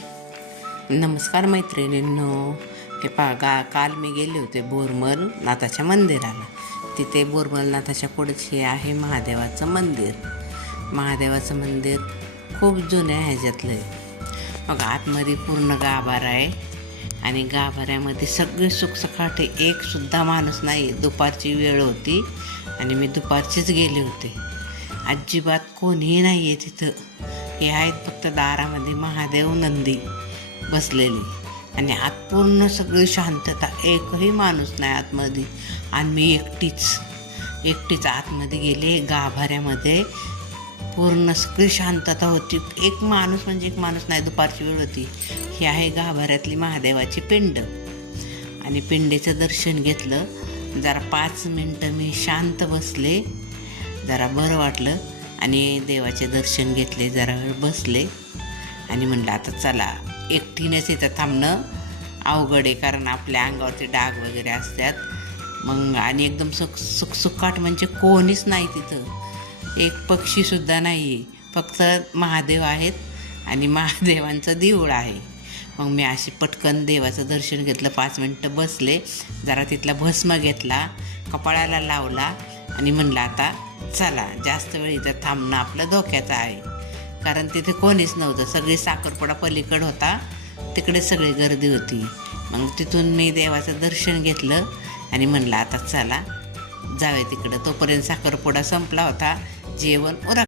नमस्कार मैत्रिणींनो. हे पहा काल मी गेले होते बोरमल नाथाच्या मंदिराला. तिथे बोरमल नाथाच्या पुढचे आहे महादेवाचं मंदिर. महादेवाचं मंदिर खूप जुन्या ह्याच्यातलं आहे. मग आतमध्ये पूर्ण गाभारा आहे आणि गाभाऱ्यामध्ये सगळे सुखसखाटे, एकसुद्धा माणूस नाही. दुपारची वेळ होती आणि मी दुपारचीच गेले होते. अजिबात कोणीही नाही आहे तिथं. हे आहेत फक्त दारामध्ये महादेव नंदी बसलेली आणि आत पूर्ण सगळी शांतता, एकही माणूस नाही आतमध्ये. आणि मी एकटीच आतमध्ये गेले. गाभाऱ्यामध्ये पूर्ण सगळी शांतता होती. एक माणूस नाही. दुपारची वेळ होती. ही आहे गाभाऱ्यातली महादेवाची पिंड आणि पिंडीचं दर्शन घेतलं. जरा 5 मिनटं मी शांत बसले, जरा बरं वाटलं आणि देवाचे दर्शन घेतले. जरा वेळ बसले आणि म्हणलं आता चला. एकटीनेच इथं थांबणं अवघड आहे, कारण आपल्या अंगावरती डाग वगैरे असतात. मग आणि एकदम सुखसुखाट म्हणजे कोणीच नाही तिथं. एक पक्षीसुद्धा नाही आहे. फक्त महादेव आहेत आणि महादेवांचं देऊळ आहे. मग मी अशी पटकन देवाचं दर्शन घेतलं. 5 मिनटं बसले, जरा तिथला भस्म घेतला, कपाळाला लावला आणि म्हणलं आता चला. जास्त वेळ इथं थांबणं आपलं धोक्याचं आहे, कारण तिथे कोणीच नव्हतं. सगळी साखरपुडा पलीकडं होता, तिकडे सगळी गर्दी होती. मग तिथून मी देवाचं दर्शन घेतलं आणि म्हणलं आता चला जाऊया तिकडं. तोपर्यंत साखरपुडा संपला होता, जेवण